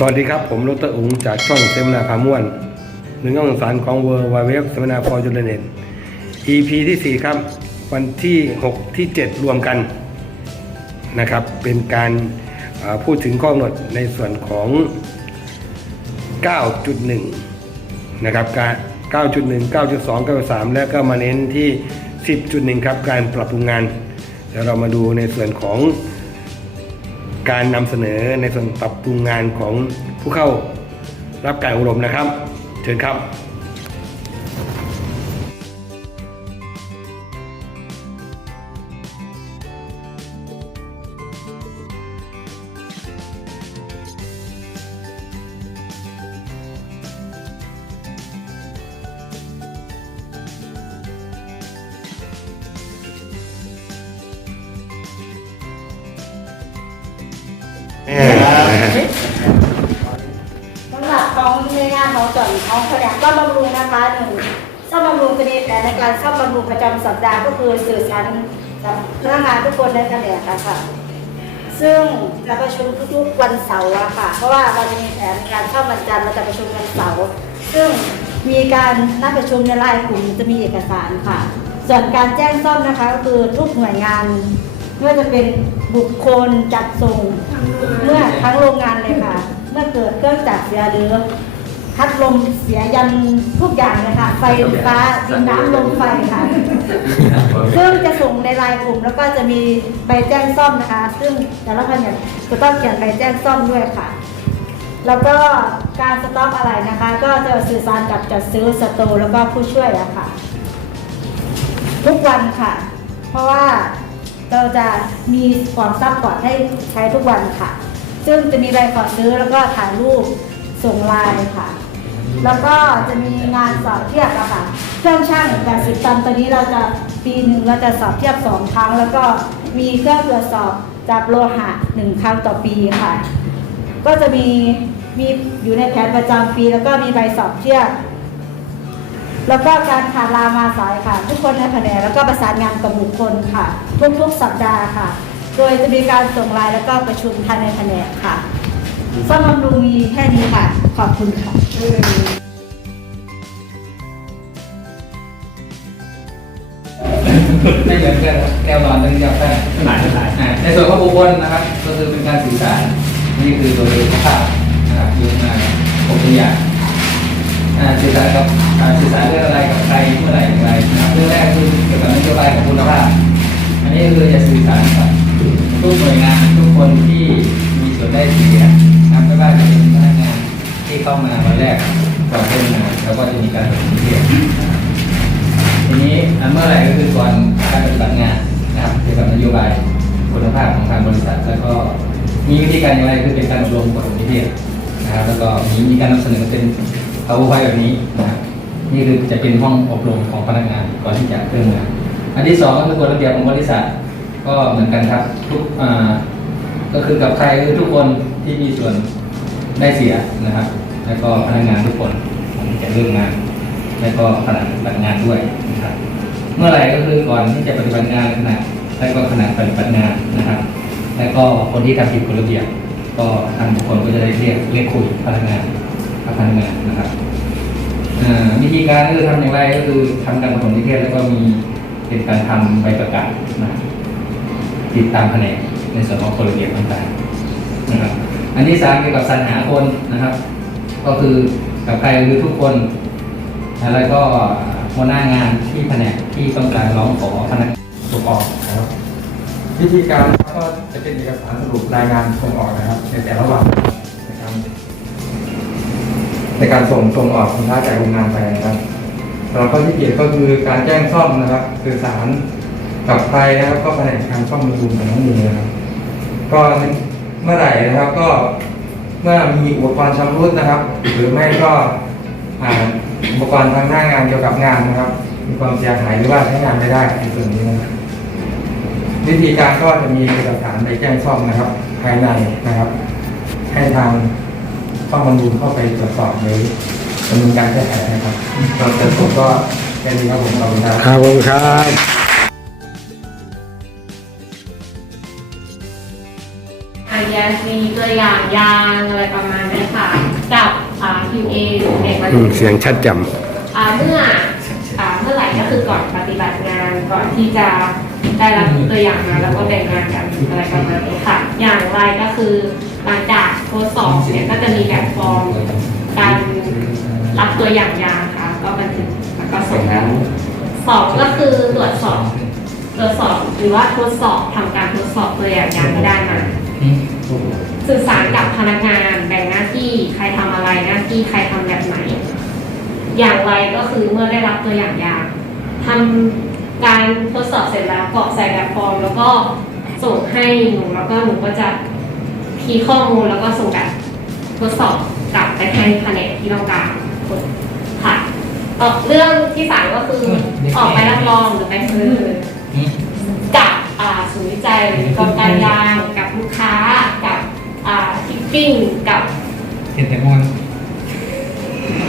สวัสดีครับ ผมดรอุ๋งจากช่องเซมนาพาม่วนหนึ่งช่องสารของเวอร์วายเว็บเซมนาฟอร์จูเน็ต EP ที่ 4 ครับ วันที่ 6 ที่ 7 รวมกันนะครับ เป็นการาพูดถึงข้อกำหนดในส่วนของ 9.1 นะครับการ9.1 9.2 9.3 และก็มาเน้นที่ 10.1 ครับ การปรับปรุงงาน เดี๋ยวเรามาดูในส่วนของ การนำเสนอในส่วนปรับปรุงงานของผู้เข้ารับการอบรมนะครับ เชิญครับ รับของในงานของส่วนของแผนกซ่อมบำรุงนะคะหนึ่งซ่อมบำรุงจะมีแผนในการซ่อมบำรุงประจำสัปดาห์ก็คือสื่อสารกับพนักงานทุกคนในแผนกอะค่ะ ซึ่งจะประชุมทุกๆวันเสาร์อะค่ะ เพราะว่าเราจะมีแผนการซ่อมวันจันทร์เราจะประชุมวันเสาร์ซึ่งมีการนัดประชุมในไลน์กลุ่มจะมีเอกสารค่ะ ส่วนการแจ้งซ่อมนะคะก็คือทุกหน่วยงานไม่ว่าจะเป็นบุคคลจัดส่งเมื่อทั้งโรงงานเลยค่ะ เมื่อเกิดเครื่องจักรเสียหรือ พัดลมเสียยันทุกอย่างเลยค่ะไฟฟ้าดินน้ำลมไฟค่ะ ซึ่งจะส่งในไลน์กลุ่มแล้วก็จะมีใบแจ้งซ่อมนะคะ ซึ่งแต่ละแผนกจะต้องเขียนใบแจ้งซ่อมด้วยค่ะ แล้วก็การสต็อกอะไรนะคะ ก็จะสื่อสารกับจัดซื้อสโตร์แล้วก็ผู้ช่วยอะค่ะ ทุกวันค่ะ เพราะว่าเราจะมีความซัพพอร์ตให้ใช้ทุกวันค่ะ ซึ่งจะมีใบขอซื้อแล้วก็ถ่ายรูปส่งไลน์ค่ะ แล้วก็จะมีงานสอบเทียบอะค่ะเครื่องช่าง80ตันตัวนี้เราจะปีหนึ่งเราจะสอบเทียบสองครั้ง แล้วก็มีเครื่องตรวจสอบจากโลหะหนึ่งครั้งต่อปีค่ะ ก็จะมีมีอยู่ในแผนประจำปี แล้วก็มีใบสอบเทียบแล้วก็การขาดลามาสายค่ะ ทุกคนในแผนกแล้วก็ประสานงานกับบุคคลค่ะ ทุกๆสัปดาห์ค่ะ โดยจะมีการส่งไลน์แล้วก็ประชุมภายในแผนกค่ะ ซ่อมบำรุงมีแค่นี้ค่ะ ขอบคุณค่ะไม่เหมือนกันแก้วนอนต้องยับแป้งหลายหลายในส่วนของบุคคลนะครับ ก็คือเป็นการสื่อสารนี่คือโดยภาพนะครับเยอะมาผมตัวอย่างอ่าสื่อสารกับสื่อสารเรื่องอะไรกับใครเมื่อไหร่อย่างไรนะครับเรื่องแรกคือเกี่ยวกับนโยบายของคุณภาพอันนี้คือจะสื่อสารกับทุกหน่วยงานทุกคนที่มีส่วนได้เสีย นะครับไม่ว่าจะเป็นพนักงานที่เข้ามาวันแรกก่อนเริ่มงานแล้วก็จะมีการประชุมเทียบนทีนี้เมื่อไหร่ก็คือก่อนการปฏิบัติงานนะครับเกี่ยวกับนโยบายคุณภาพของทางบริษัท แล้วก็มีวิธีการอย่างไรคือเป็นการอบรมปฐมนิเทศนะครับ แล้วก็มีมีการนำเสนอเป็น powerpoint แบบนี้นะครับนี่คือจะเป็นห้องอบรมของพนักงานก่อนที่จะเริ่มงาน อันที่สองก็คือกฎระเบียบของบริษัทก็เหมือนกันครับทุกอ่าก็คือกับใครคือทุกคน ที่มีส่วนได้เสียนะครับ แล้วก็พนักงานทุกคนจะเริ่มงาน แล้วก็ขณะปฏิบัติงานด้วยนะครับ เมื่อไหร่ก็คือก่อนที่จะปฏิบัติงานขณะแล้วก็ขณะปฏิบัติงานนะครับ แล้วก็คนที่ทำผิดกฎระเบียบก็ทางบุคคลก็จะได้เรียกเรียกคุยพนักงานกับพนักงานนะครับวิธีการก็คือทำอย่างไรก็คือทำการประถมนิเทศแล้วก็มีเป็นการทำใบประกาศนะติดตามแผนในส่วนของกฎระเบียบต่างๆนะครับ อันที่สามเกี่ยวกับสรรหาคนนะครับ ก็คือกับใครคือทุกคนแล้วก็หัวหน้างานที่แผนกที่ต้องการร้องขอพนักส่งออกนะครับวิธีการก็จะเป็นเอกสารสรุปรายงานส่งออกนะครับ ในแต่ละวันนะครับในการส่งส่งออกสินค้าจากโรงงานไปนะครับแล้วก็ที่เกียรก็คือการแจ้งซ่อมนะครับสื่อสารกับใครนะครับก็แผนกการซ่อมบำรุงของน้องมีนะครับก็ เมื่อไหร่นะครับก็เมื่อมีอุปกรณ์ชำรุดนะครับ หรือไม่ก็อ่าอุปกรณ์ทางหน้างานเกี่ยวกับงานนะครับ มีความเสียหายหรือว่าใช้งานไม่ได้ในส่วนนี้นะครับวิธีการก็จะมีเอกสารไปแจ้งซ่อมนะครับ ภายในนะครับ ให้ทางซ่อมบำรุงเข้าไปตรวจสอบหรือดำเนินการแก้ไขนะครับตอนเสร็จผมก็แค่นี้ครับผมขอบคุณครับ ครับผมครับ อายามีตัวอย่างยางอะไรประมาณนี้ค่ะ กับอ่า QA เด็กมันอืมเสียงชัดจอ่าเมื่ออ่าเมื่อไหร่ก็คือก่อนปฏิบัติงานก่อนที่จะได้รับตัวอย่างมาแล้วก็แบ่งงานกันอะไรประมาณนี้ค่ะ อย่างไรก็คือหลังจากทดสอบเนี่ยก็จะมีแบบฟอร์มการรับตัวอย่างยางค่ะ ก็บันทึกแล้วก็ส่งแล้ว สองก็คือตรวจสอบตรวจสอบหรือว่าทดสอบทำการทดสอบตัวอย่างยางที่ได้มา สื่อสารกับพนักงานแบ่งหน้าที่ใครทำอะไรหน้าที่ใครทำแบบไหน อย่างไรก็คือเมื่อได้รับตัวอย่างยางทำการทดสอบเสร็จแล้วกรอกใส่แบบฟอร์มแล้วก็ส่งให้หนูแล้วก็หนูก็จะคีย์ข้อมูลแล้วก็ส่งแบบทดสอบกลับไปให้แผนกที่ต้องการผลค่ะเอ่อเรื่องที่สามก็คือออกไปรับรองหรือไปซื้อกับอ่าศูนย์วิจัยหรือกองการยาง ปปิ้งกับเห็นแต่งอน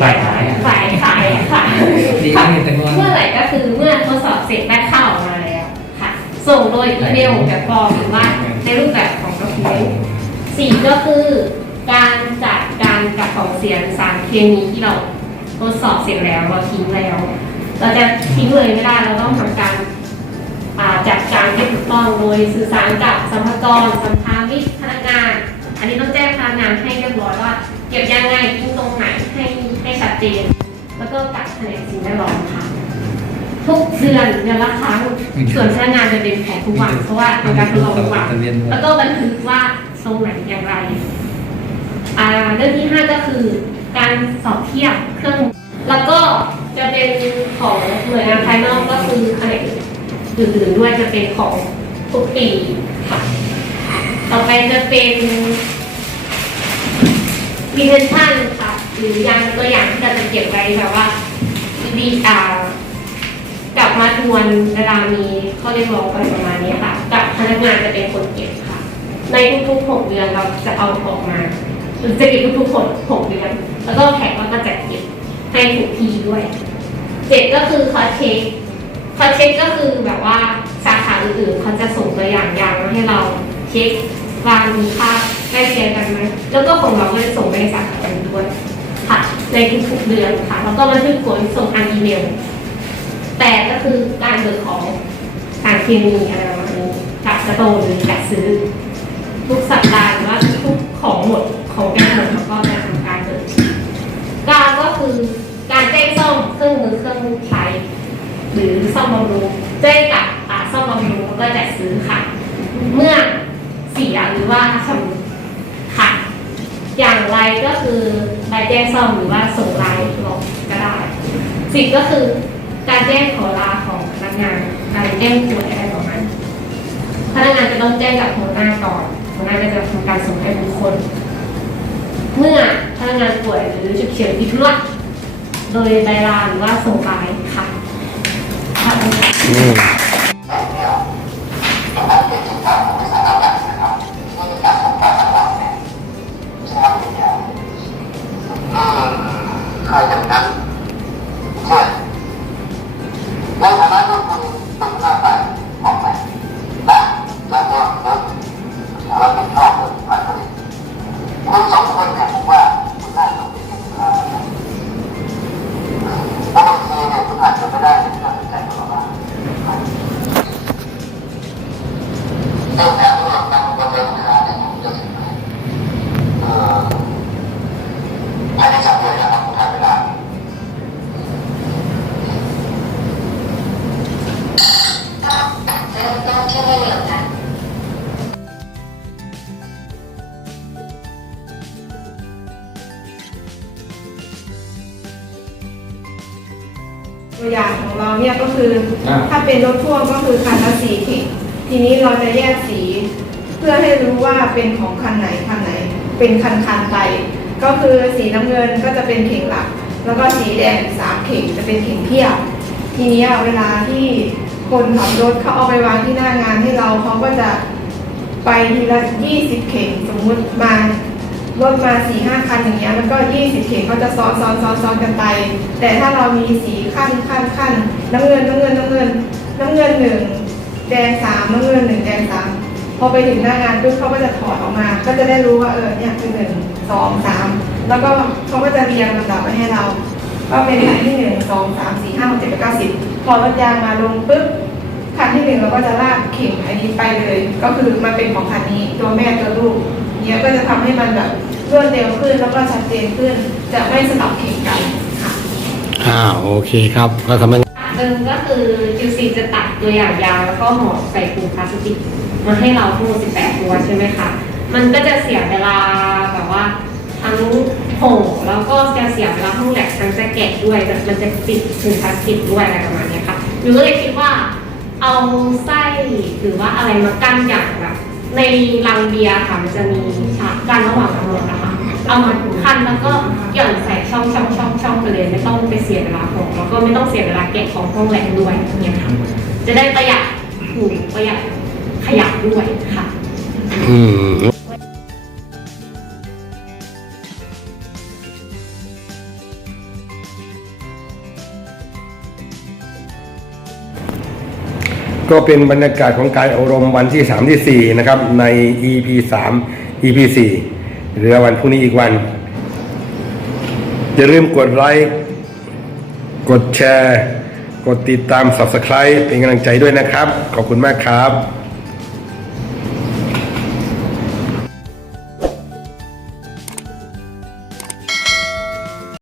ฝ่ายขายฝ่ายขายค่ะดีนะเห็นแต่งอนเมื่อไหร่ก็คือเมื่อทดสอบเสร็จได้เข้าออกมาแล้วค่ะ ส่งโดยอีเมลแบบฟอร์มหรือว่าในรูปแบบของด็อกิเมนต์สี่ก็คือการจัดการกับของเสียสารเคมีที่เราทดสอบเสร็จแล้วเราทิ้งแล้ว เราจะทิ้งเลยไม่ได้เราต้องทำการอ่าจัดการให้ถูกต้องโดยสื่อสารกับสัมภาระสัมภาริพนักงาน อันนี้ต้องแจ้งพนักงานให้เรียบร้อยว่า เก็บยังไงทิ้งตรงไหนให้ให้ชัดเจน แล้วก็กัดแผนกสิ่งแวดล้อมค่ะ ทุกเดือนเดือนละครั้งส่วนพนักงานจะเป็นแผนทุกวันเพราะว่าเป็นการทดลองทุกวันแล้วก็บันทึกว่าตรงไหนอย่างไรอ่าเรื่องที่ห้าก็คือ การสอบเทียบเครื่อง แล้วก็จะเป็นของหน่วยงานภายนอกก็คือแผนกอื่นๆด้วยจะเป็นของทุกปี ต่อไปจะเป็น retention ค่ะ หรือยังตัวอย่างที่เราจะเก็บไว้แบบว่าดีอ่ากลับมาทวนเวลามีข้อเรียกร้องอะไรประมาณนี้ค่ะ กับพนักงานจะเป็นคนเก็บค่ะ ในทุกๆ6เดือนเราจะเอาออกมาจะเก็บทุกๆ6 6เดือน แล้วก็แพ็คแล้วก็จัดเก็บให้ถูกทีด้วยเจ็ดก็คือคอเช็คคอเช็คก็คือแบบว่าสาขาอื่นๆเขาจะส่งตัวอย่างยางมาให้เรา เช็คว่ามีค่าใกล้เคียงกันไหมแล้วก็ของเราก็จะส่งไปในสาขาอื่นด้วยค่ะในทุกๆเดือนค่ะแล้วก็บันทึกผลส่งทางอีเมลแปดก็คือการเบิกของสารเคมีอะไรประมาณนี้กับสโตนหรือจัดซื้อ ทุกสัปดาห์หรือว่าทุกของหมดของแก้หมดแล้วก็จะทำการเบิกก้าก็คือการแจ้งซ่อมเครื่องมือเครื่องใช้ หรือซ่อมบำรุงแจ้งกับอ่าซ่อมบำรุงแล้วก็จัดซื้อค่ะ เมื่อเสียหรือ ว่าชำรุดค่ะอย่างไรก็คือใบแจ้งซ่อมหรือว่าส่งลายลงก็ได้สิบก็คือการแจ้งขอลาของพนักงานการแจ้งป่วยอะไรประมาณนี้พนักงานจะต้องแจ้งกับหัวหน้าก่อนหัวหน้าก็จะทำการส่งให้ทุกคนเมื่อพนักงานป่วยหรือฉุกเฉินที่ธุระโดยใบลาหรือว่าส่งลายค่ะ ค่ะำ วงก็คือคันละสีเข่งทีนี้เราจะแยกสี เพื่อให้รู้ว่าเป็นของคันไหนคันไหน เป็นคันคันไปก็คือสีน้ำเงินก็จะเป็นเข่งหลัก แล้วก็สีแดงสามเข่งจะเป็นเข่งเทียบ ทีนี้เวลาที่คนขับรถเขาเอาไปวางที่หน้างานให้เราเขาก็จะไปทีละยี่สิบเข่งสมมุติมารถมาสี่ห้าคันอย่างเงี้ยมันก็ยี่สิบเข่งก็จะซ้อนซ้อนซ้อนซ้อนกันไป แต่ถ้าเรามีสีขั้นขั้นขั้นน้ำเงินน้ำเงินน้ำเงิน น้ำเงินหนึ่งแดงสามน้ำเงินหนึ่งแดงสามพอไปถึงหน้างานปุ๊บเขาก็จะถอดออกมา ก็จะได้รู้ว่าเออเนี่ยคือหนึ่งสองสามแล้วก็เขาก็จะเรียงลำดับมาให้เรา ก็เป็นคันที่หนึ่งสองสามสี่ห้าหกเจ็ดแปดเก้าสิบพอรถยางมาลงปุ๊บคันที่หนึ่งเราก็จะลากเข่งอันนี้ไปเลย ก็คือมันเป็นของคันนี้ตัวแม่ตัวลูกเนี้ยก็จะทำให้มันแบบรวดเร็วขึ้นแล้วก็ชัดเจนขึ้น จะไม่สลับเข่งกันค่ะอ่าโอเคครับก็ทำให้ หนึ่งก็คือ QC จะตัดตัวอย่างยาวแล้วก็ห่อใส่ถุงพลาสติกมาให้เราทั้งหมด18 ตัวใช่ไหมคะ มันก็จะเสียเวลาแบบว่าทั้งห่อแล้วก็จะเสียเวลาทั้งแหลกทั้งจะแกะด้วยแบบมันจะติดถุงพลาสติกด้วยอะไรประมาณนี้ค่ะหนูก็เลยคิดว่าเอาไส้หรือว่าอะไรมากั้นอย่างแบบในรังเบียร์ค่ะมันจะมีฉากกั้นระหว่างทั้งหมดนะคะ เอามาคันแล้วก็หย่อนใส่ช่องช่องช่องช่องไปเลยไม่ต้องไปเสียเวลาของแล้วก็ไม่ต้องเสียเวลาแกะของห้องแหลกด้วยเนี่ยค่ะจะได้ประหยัดถุงประหยัดขยะด้วยค่ะอืมก็เป็นบรรยากาศของการอบรมวันที่ 3 ที่ 4 นะครับ ใน EP 3 EP 4 เหลือวันพรุ่งนี้อีกวัน อย่าลืมกดไลค์กดแชร์ กดติดตาม Subscribe เป็นกำลังใจด้วยนะครับ ขอบคุณมากครับ